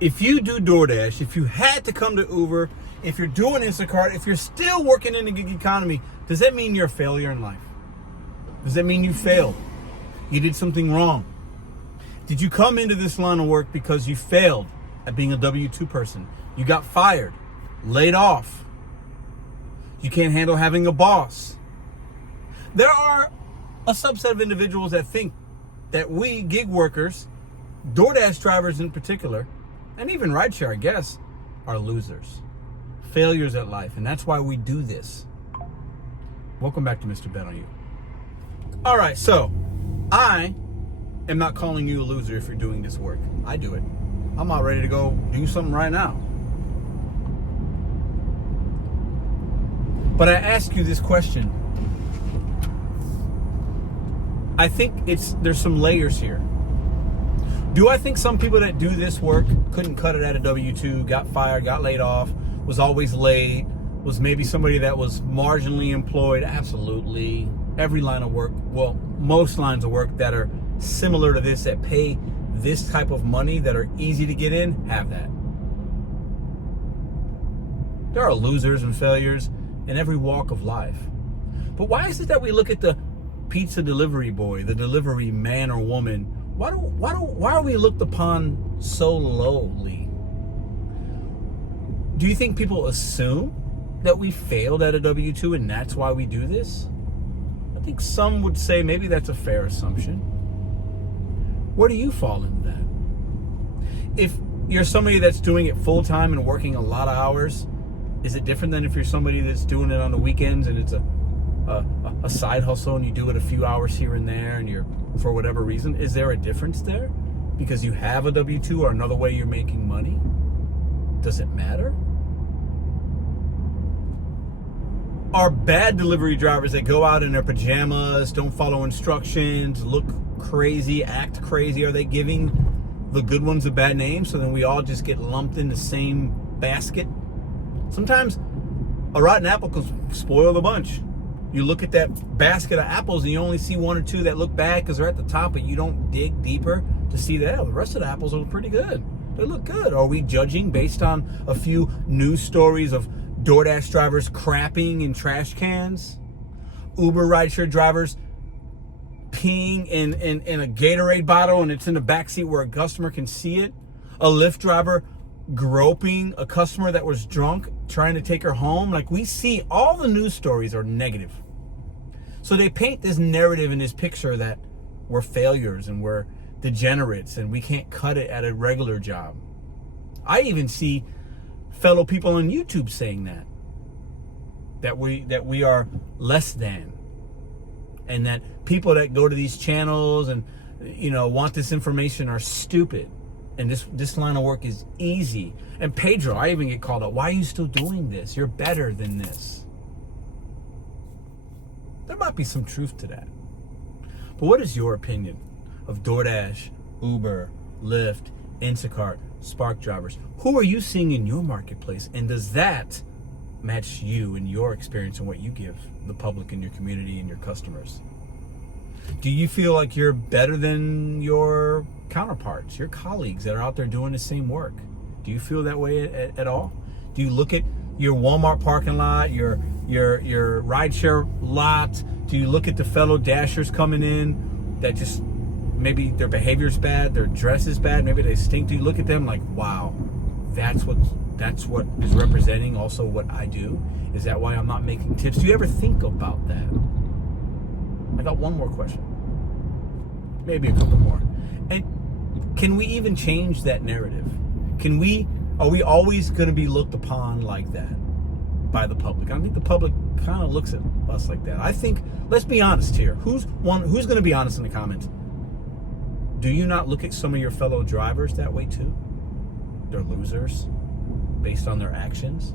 if you do DoorDash, if you had to come to Uber, if you're doing Instacart, if you're still working in the gig economy, does that mean you're a failure in life? Does that mean you failed? You did something wrong? Did you come into this line of work because you failed at being a W-2 person? You got fired, laid off. You can't handle having a boss. There are a subset of individuals that think that we gig workers, DoorDash drivers in particular, and even rideshare, I guess, are losers, failures at life, and that's why we do this. Welcome back to Mr.BetonYou. All right, so I am not calling you a loser if you're doing this work. I do it. I'm not ready to go do something right now. But I ask you this question. I think there's some layers here. Do I think some people that do this work couldn't cut it at a W-2, got fired, got laid off, was always late, was maybe somebody that was marginally employed? Absolutely. Every line of work, well, most lines of work that are similar to this, that pay this type of money, that are easy to get in, have that. There are losers and failures in every walk of life. But why is it that we look at the pizza delivery boy, the delivery man or woman, why are we looked upon so lowly? Do you think people assume that we failed at a W-2 and that's why we do this? I think some would say maybe that's a fair assumption. Where do you fall into that? If you're somebody that's doing it full time and working a lot of hours, is it different than if you're somebody that's doing it on the weekends and it's a side hustle and you do it a few hours here and there and you're, for whatever reason? Is there a difference there? Because you have a W-2 or another way you're making money? Does it matter? Are bad delivery drivers that go out in their pajamas, don't follow instructions, look crazy, act crazy, are they giving the good ones a bad name so then we all just get lumped in the same basket? Sometimes a rotten apple can spoil the bunch. You look at that basket of apples and you only see one or two that look bad because they're at the top, but you don't dig deeper to see that the rest of the apples look pretty good. They look good. Are we judging based on a few news stories of DoorDash drivers crapping in trash cans? Uber rideshare drivers peeing in a Gatorade bottle and it's in the backseat where a customer can see it? A Lyft driver groping a customer that was drunk, trying to take her home? Like, we see all the news stories are negative. So they paint this narrative and this picture that we're failures and we're degenerates and we can't cut it at a regular job. I even see fellow people on YouTube saying that we are less than, and that people that go to these channels and want this information are stupid. And this line of work is easy. And Pedro, I even get called out. Why are you still doing this? You're better than this. There might be some truth to that. But what is your opinion of DoorDash, Uber, Lyft, Instacart, Spark drivers? Who are you seeing in your marketplace? And does that match you and your experience and what you give the public and your community and your customers? Do you feel like you're better than your counterparts, your colleagues that are out there doing the same work? Do you feel that way at all? Do you look at your Walmart parking lot, your rideshare lot? Do you look at the fellow dashers coming in that just maybe their behavior's bad, their dress is bad, maybe they stink? Do you look at them like, wow, that's what is representing also what I do? Is that why I'm not making tips? Do you ever think about that? I got one more question. Maybe a couple more. And can we even change that narrative? Are we always going to be looked upon like that by the public? I think the public kind of looks at us like that. I think, let's be honest here. Who's going to be honest in the comments? Do you not look at some of your fellow drivers that way too? They're losers based on their actions.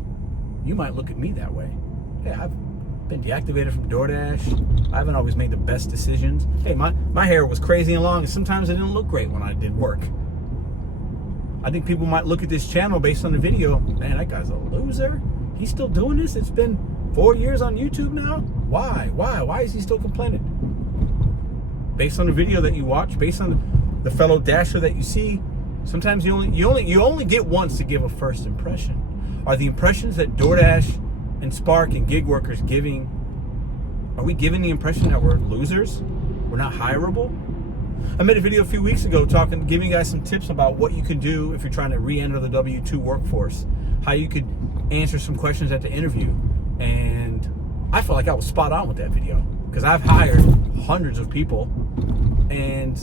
You might look at me that way. Hey, I've been deactivated from DoorDash. I haven't always made the best decisions. Hey, my hair was crazy and long, and sometimes it didn't look great when I did work. I think people might look at this channel based on the video. Man, that guy's a loser. He's still doing this. It's been 4 years on YouTube now. Why is he still complaining? Based on the video that you watch, based on the fellow dasher that you see, Sometimes you only get once to give a first impression. Are the impressions that DoorDash and Spark and gig workers giving, are we giving the impression that we're losers? We're not hireable? I made a video a few weeks ago giving you guys some tips about what you can do if you're trying to re-enter the W-2 workforce, how you could answer some questions at the interview. And I felt like I was spot on with that video because I've hired hundreds of people, and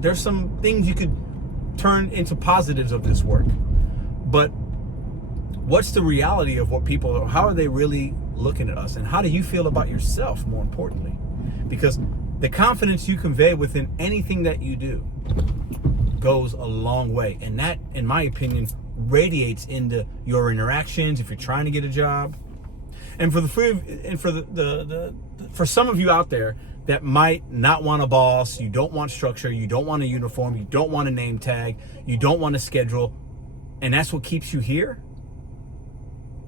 there's some things you could turn into positives of this work. But what's the reality of what people, how are they really looking at us? And how do you feel about yourself, more importantly? Because the confidence you convey within anything that you do goes a long way. And that, in my opinion, radiates into your interactions if you're trying to get a job. And for some of you out there that might not want a boss, you don't want structure, you don't want a uniform, you don't want a name tag, you don't want a schedule, and that's what keeps you here,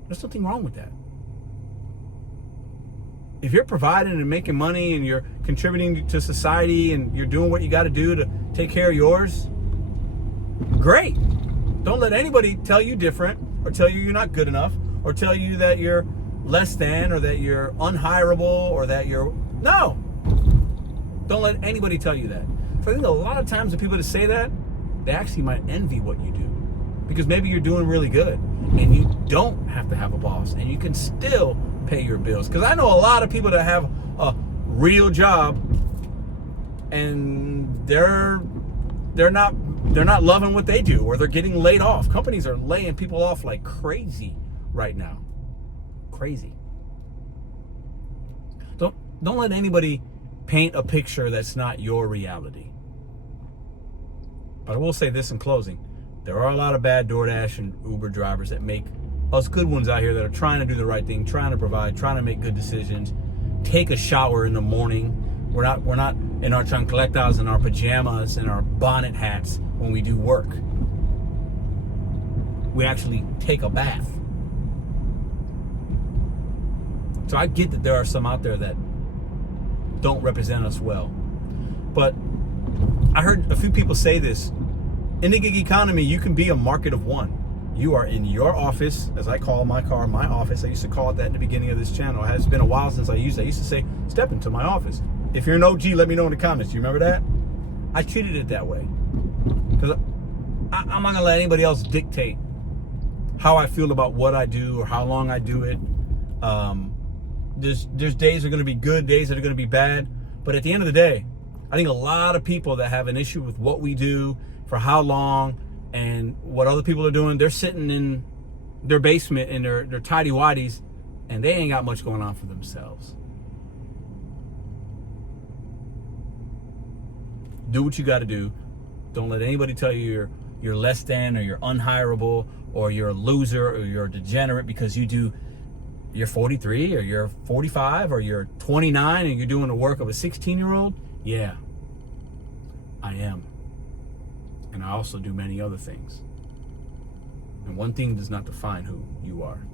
there's nothing wrong with that. If you're providing and making money and you're contributing to society and you're doing what you got to do to take care of yours, great. Don't let anybody tell you different or tell you you're not good enough or tell you that you're less than or that you're unhireable or that you're... No. Don't let anybody tell you that. So I think a lot of times the people that say that, they actually might envy what you do. Because maybe you're doing really good and you don't have to have a boss and you can still pay your bills. Because I know a lot of people that have a real job and they're not loving what they do, or they're getting laid off. Companies are laying people off like crazy right now. Crazy. Don't let anybody paint a picture that's not your reality. But I will say this in closing. There are a lot of bad DoorDash and Uber drivers that make us good ones out here that are trying to do the right thing, trying to provide, trying to make good decisions, take a shower in the morning. We're not in our chancletas and our pajamas and our bonnet hats when we do work. We actually take a bath. So I get that there are some out there that don't represent us well. But I heard a few people say this. In the gig economy, you can be a market of one. You are in your office, as I call my car, my office. I used to call it that in the beginning of this channel. It's been a while since I used to say, step into my office. If you're an OG, let me know in the comments. You remember that? I treated it that way. Because I'm not going to let anybody else dictate how I feel about what I do or how long I do it. There's days that are going to be good, days that are going to be bad. But at the end of the day, I think a lot of people that have an issue with what we do, for how long, and what other people are doing, they're sitting in their basement in their tidy-whities, and they ain't got much going on for themselves. Do what you got to do. Don't let anybody tell you you're less than, or you're unhireable, or you're a loser, or you're a degenerate because you're 43, or you're 45, or you're 29, and you're doing the work of a 16-year-old. Yeah, I am. And I also do many other things. And one thing does not define who you are.